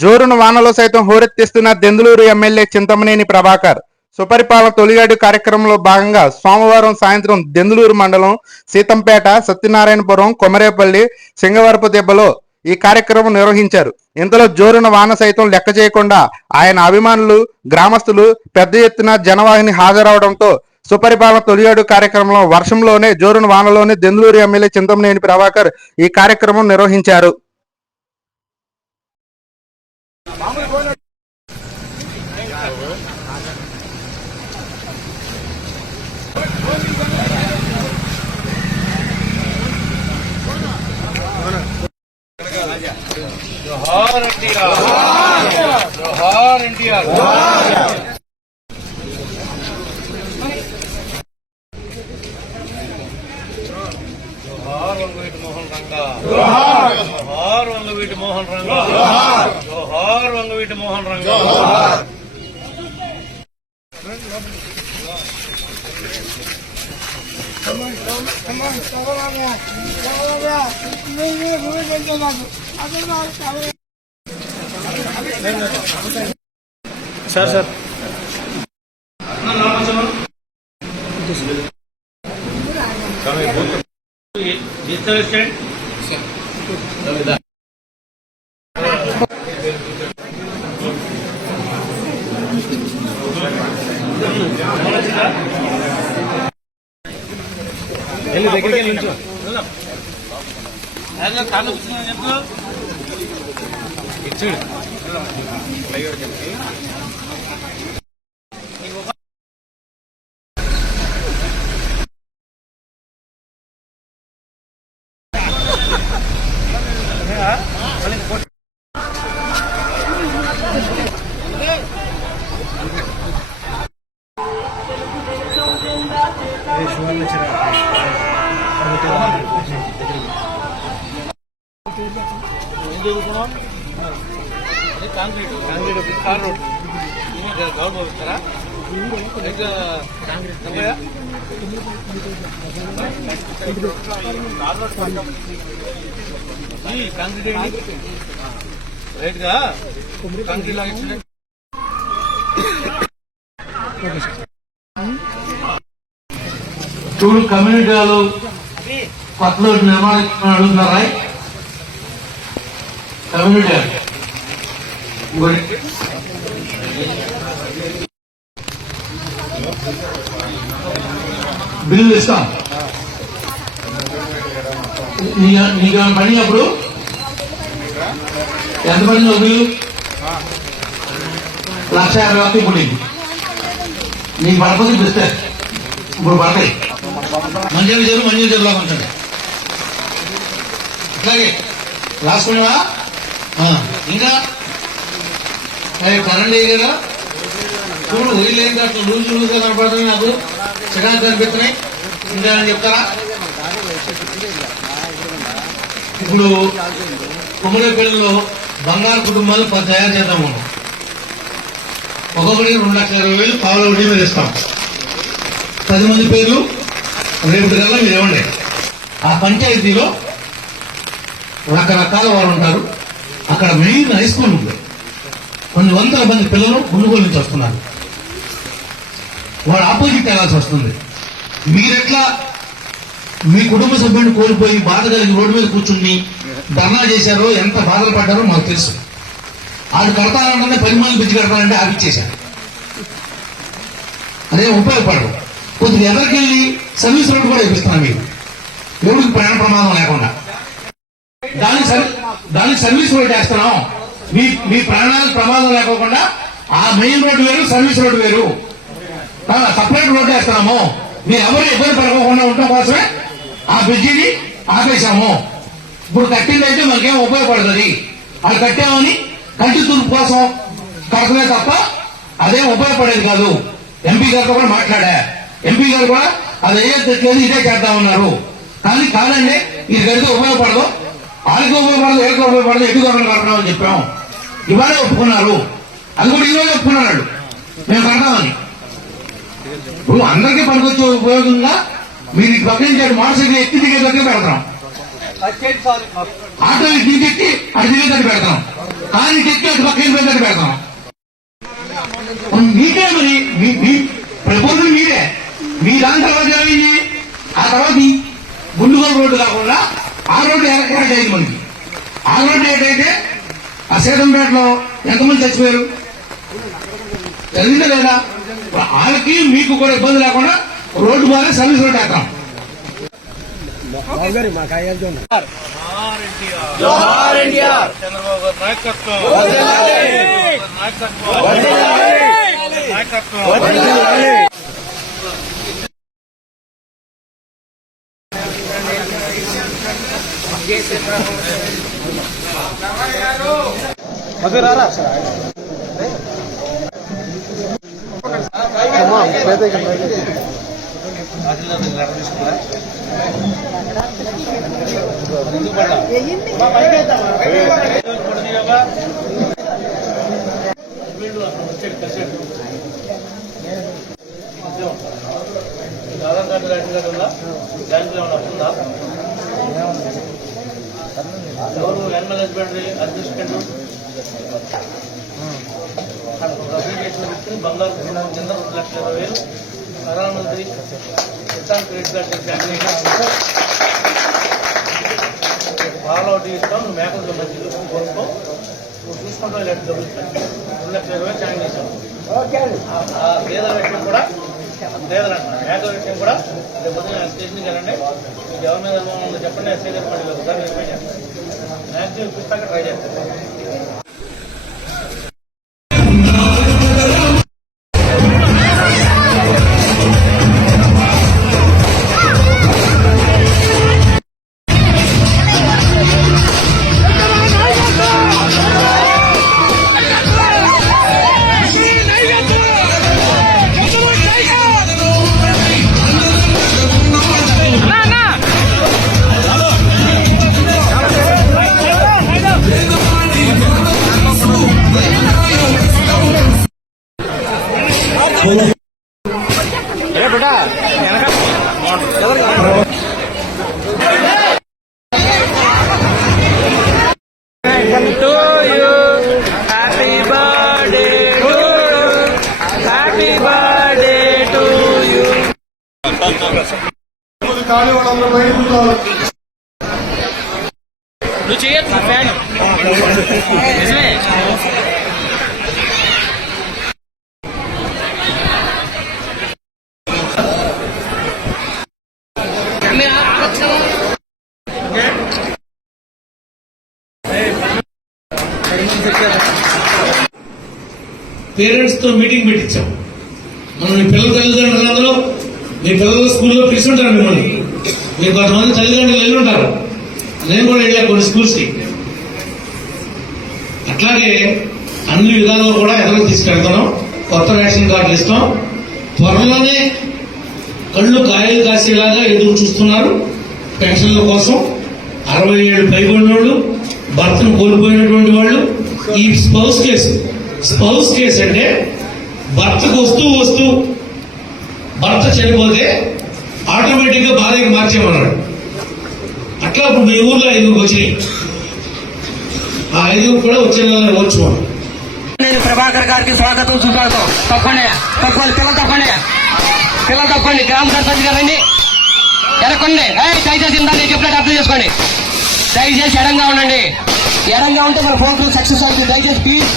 జోరును వానలో సైతం హోరెత్తిస్తున్న దెందులూరు ఎమ్మెల్యే చింతమనేని ప్రభాకర్. సుపరిపాలన తొలిగాడు కార్యక్రమంలో భాగంగా సోమవారం సాయంత్రం దెందులూరు మండలం సీతంపేట సత్యనారాయణపురం కొమరేపల్లి సింగవరపు దెబ్బలో ఈ కార్యక్రమం నిర్వహించారు. ఇంతలో జోరున వాన సైతం లెక్క చేయకుండా ఆయన అభిమానులు గ్రామస్తులు పెద్ద ఎత్తున జనవాహిని హాజరవడంతో సుపరిపాలన తొలిగాడు కార్యక్రమంలో వర్షంలోనే జోరున వానలోనే దెందులూరు ఎమ్మెల్యే చింతమనేని ప్రభాకర్ ఈ కార్యక్రమం నిర్వహించారు. ਜੋਹਾਰ ਇੰਡੀਆ। ਜੋਹਾਰ ਇੰਡੀਆ। ਜੋਹਾਰ ਵੰਗਵੀਟ ਮੋਹਨ ਰੰਗਾ। ਜੋਹਾਰ। ਜੋਹਾਰ ਵੰਗਵੀਟ ਮੋਹਨ ਰੰਗਾ। ਜੋਹਾਰ। ਜੋਹਾਰ ਵੰਗਵੀਟ Mohan Ranga. ਜੋਹਾਰ। Sir sir. Digital assistant వెళ్ళి దగ్గరికి వెళ్ళి నిల్చో. కార్లో కూర్చున్నా చెప్పు ఇటు చూడు concrete concrete car road Goud పంపిస్తారా అయితే సంగయ్య? ఈ కాంక్రీట్ ఏంటి రైట్ గా కాంక్రీట్ లాగా ఇచ్చిన చూడు కమ్యూనిటీ వాళ్ళు కొత్తలో నిర్మాణం అడుగుతున్నారా కమ్యూనిటీ బిల్లు ఇస్తాం. నీకు ఏమైనా పని అప్పుడు? ఎంత పడింది బిల్లు? లక్ష యాభై వరకు ఇప్పుడు నీకు నీకు పడకపోతే ఇస్తే ఇప్పుడు పడతాయి. మంచిగా చేరు మంచిగా చదువులా ఉంటాడు. అట్లాగే రాసుకున్నావా? ఇంకా? అదే కరెంట్ కదా చూడు వీళ్ళు అట్లా లూజ్ లూజ్గా కనపడుతుంది నాకు. చిరాకు కనిపిస్తున్నాయి ఇంకా అని చెప్తారా? ఇప్పుడు కుమ్మరేపల్లిలో బంగారు కుటుంబాలు పది తయారు చేద్దాం మనం ఒక్కొక్కటి రెండు లక్షల ఇరవై వేలు పావుల వడ్డీ మీద ఇస్తాం. పది మంది పేర్లు రెండు నెలలు మీరు ఇవ్వండి. ఆ పంచాయతీలో రకరకాల వారు ఉంటారు. అక్కడ మెయిన్ హై స్కూల్ ఉంది. కొన్ని వందల మంది పిల్లలు గుండుగోలు నుంచి వస్తున్నారు. వాడు ఆపోజిట్ వెళ్ళాల్సి వస్తుంది. మీరెట్లా మీ కుటుంబ సభ్యుడిని కోల్పోయి బాధ కలిగి రోడ్డు మీద కూర్చుని ధర్నా చేశారో ఎంత బాధలు పడ్డారో మాకు తెలుసు. ఆడు కడతానంటే పది మంది బిచ్చి కడతానంటే ఆగిచ్చేశారు అదే ఉపయోగపడదు. కొద్దిగా ఎదరికెళ్ళి సర్వీస్ రోడ్ కూడా ఇప్పిస్తాను మీకు. ఎవరికి ప్రాణ ప్రమాదం లేకుండా. దానికి సర్- దానికి సర్వీస్ రోడ్ వేస్తున్నాం మీ మీ ప్రాణాలకు ప్రమాదం లేకోకుండా ఆ మెయిన్ రోడ్డు వేరు సర్వీస్ రోడ్డు వేరు. సపరేట్ రోడ్డు వేస్తున్నాము. మీరు ఎవరు ఇబ్బంది పడకోకుండా ఉండటం కోసమే ఆ బ్రిడ్జిని ఆపేశాము. ఇప్పుడు కట్టింది మనకేం ఉపయోగపడుతుంది? అది కట్టామని కంటి తూర్పు కోసం కడతమే తప్ప అదేం ఉపయోగపడేది కాదు. ఎంపీ గారితో కూడా మాట్లాడా. ఎంపీ గారు కూడా అది అయ్యేది ఇదే చేద్దామన్నారు కానీ కాదండి ఇది కడితే ఉపయోగపడదు. వాళ్ళకి ఉపయోగపడదు ఏళ్ళకి ఉపయోగపడదు ఎటు దొరకలు కడతామని చెప్పాం ఇవాళే ఒప్పుకున్నారు. అది కూడా ఈరోజు ఒప్పుకున్నాడు. మేము కడతామని. ఇప్పుడు అందరికీ పనికొచ్చే ఉపయోగంగా మీరు ఈ పక్క నుంచి మోటార్ ఎత్తి దిగేటట్టుగా పెడతాం. ఆటో ఇటు చెక్కి అటు తిరిగేటట్టు పెడతాం. కానీ ఇటు అటు పక్కన పెడతాం మీకే మరి మీ ప్రపోజల్ మీరే మీ దాని తర్వాత ఏమైంది ఆ తర్వాత ఈ గుండుగోలు రోడ్డు కాకుండా ఆ రోడ్డు ఎక్కడ అయింది మనకి ఆ రోడ్డు ఏంటంటే ఆ సీతంపేటలో ఎంతమంది చచ్చిపోయారు? జరిగిందా లేదా? వాళ్ళకి మీకు కూడా ఇబ్బంది లేకుండా రోడ్డు బాగా సర్వీస్ రోడ్డు వేస్తాం నాయకత్వం. నాయకత్వం నాయకత్వం ఆధార్ కార్డు కార్డు ఉందా? బ్యాంకులో ఏమైనా వస్తుందా ఎవరు ఎన్ఎల్ హస్బెండ్ అడ్మినిస్ట్రేట్ అప్లికేషన్ ఇచ్చి బంగారు కింద రెండు లక్షల ఇరవై వేలు. ప్రధానమంత్రి కిసాన్ క్రెడిట్ కార్డు పాలు ఒకటి ఇస్తాం మేకలు మంచి కొనుక్కో. నువ్వు చూసుకుంటావు ఇలాంటి డబ్బులు రెండు లక్షల ఇరవై ఛాన్ చేసాం గేదెల విషయం కూడా మేకల విషయం. కూడా రేపు పొద్దున్న స్టేషన్కి వెళ్ళండి మీకు ఎవరి మీద ఉందో చెప్పండి ఎస్ఐ చెప్పండి ఒకసారి వెరిఫై చేస్తాను మ్యాక్సిమం ఇప్పిస్తాక ట్రై చేస్తాను పేరెంట్స్తో మీటింగ్ పెట్టించాం. మనం మీ పిల్లల తల్లిదండ్రులందరూ మీ పిల్లల స్కూల్లో పిలిచుంటారు మిమ్మల్ని. మీరు కొంతమంది తల్లిదండ్రులు వెళ్ళి ఉంటారు. నేను కూడా వెళ్ళా కొన్ని స్కూల్స్కి అట్లాగే అన్ని విధాలుగా కూడా ఎదురు తీసుకెళ్తున్నాం. కొత్త రేషన్ కార్డులు ఇస్తాం. త్వరలోనే కళ్ళు కాయలు కాసేలాగా ఎదురు చూస్తున్నారు. పెన్షన్ల కోసం అరవై ఏళ్ళు పైబడినోళ్ళు భర్తను కోల్పోయినటువంటి వాళ్ళు ఈ స్పౌస్ కేసు. స్పౌస్ కేసు అంటే భర్తకు వస్తూ వస్తూ భర్త చనిపోతే ఆటోమేటిక్గా భార్యకి మార్చేమన్నాడు. అట్లా ఇప్పుడు మీ ఊర్లో ఐదుగురు వచ్చినాయి. ఆ ఐదుగురు కూడా వచ్చే నెల వచ్చు నేను ప్రభాకర్ గారికి స్వాగతం సుస్వాగతం. తప్పండి తప్పండి పిల్లలు తప్పండి పిల్లలు తప్పండి గ్రామ సర్పంచ్ గారండి. ఎరకండి. దయచేసి ఇందా నేను చెప్పినట్టు అర్థం చేసుకోండి. దయచేసి ఎడంగా ఉండండి. ఎడంగా ఉంటే మన ప్రోగ్రామ్ సక్సెస్ అవుతుంది దయచేసి ప్లీజ్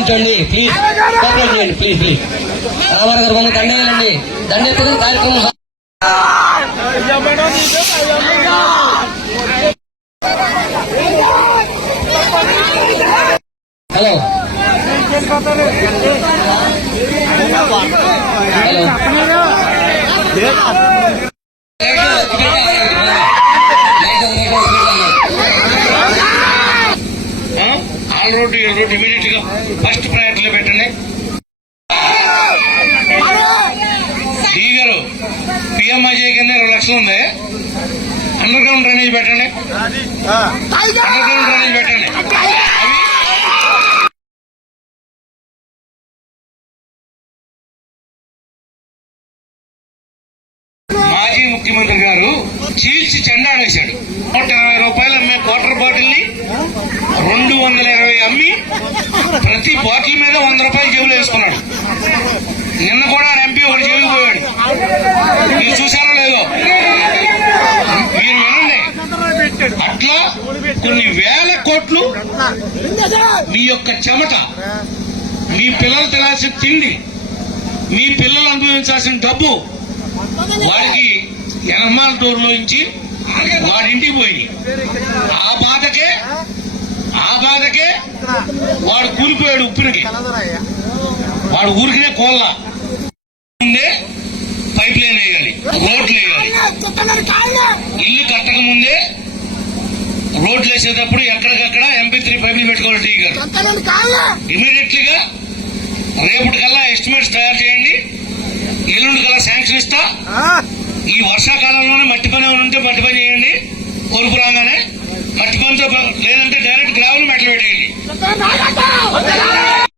ఉంచండి ప్లీజ్ కోఆపరేట్ చేయండి ప్లీజ్ ప్లీజ్ రామారావు గారు కొంత దండేయాలండి దండెత్తుకుని కార్యక్రమం హలో. హలో. ఆ రోడ్డు ఈ రోడ్డు ఇమీడియట్గా ఫస్ట్ ప్రయారిటీలో పెట్టండి. డీ గారు పిఎంఐజే కింద ఇరవై లక్షలు ఉంది. అండర్ గ్రౌండ్ డ్రైనేజ్ పెట్టండి. అండర్ గ్రౌండ్ డ్రైనేజ్ పెట్టండి. మాజీ ముఖ్యమంత్రి గారు చీల్చి చెండా వేశాడు నూట ఇరవై రూపాయలు అమ్మే వాటర్ బాటిల్ని అమ్మి ప్రతి బాటిల్ మీద వంద రూపాయలు జేబులు వేసుకున్నాడు. నిన్న కూడా ఎంపీ ఒకటి జైలుకు పోయాడు. మీరు చూసారో లేదో? మీరు వినండి. అట్లా కొన్ని వేల కోట్లు మీ యొక్క చెమట మీ పిల్లలు తినాల్సిన తిండి మీ పిల్లలు అనుభవించాల్సిన డబ్బు వారికి ఎనమాల టూర్లో నుంచి వాడింటికి పోయి ఆ బాధకే ఆ బాధకే వాడు కూలిపోయాడు ఉప్పినకి. వాడు ఊరికినే కోళ్ళ ముందే పైప్ లైన్ వేయాలి రోడ్లు వేయాలి. ఇల్లు కట్టక ముందే రోడ్లు వేసేటప్పుడు ఎక్కడికక్కడ ఎంపీ త్రీ పైపులు పెట్టుకోవాలి టీ గారు. ఇమీడియట్లీగా రేపటికల్లా ఎస్టిమేట్స్ తయారు చేయండి. ఎల్లుండి కల్లా శాంక్షన్ ఇస్తా. ఈ వర్షాకాలంలోనే మట్టి పని ఉంటే మట్టి పని చేయండి. కొనుక్కు రాగానే మట్టి పనితో లేదంటే డైరెక్ట్ గ్రావెల్ మెట్లు పెట్టేయండి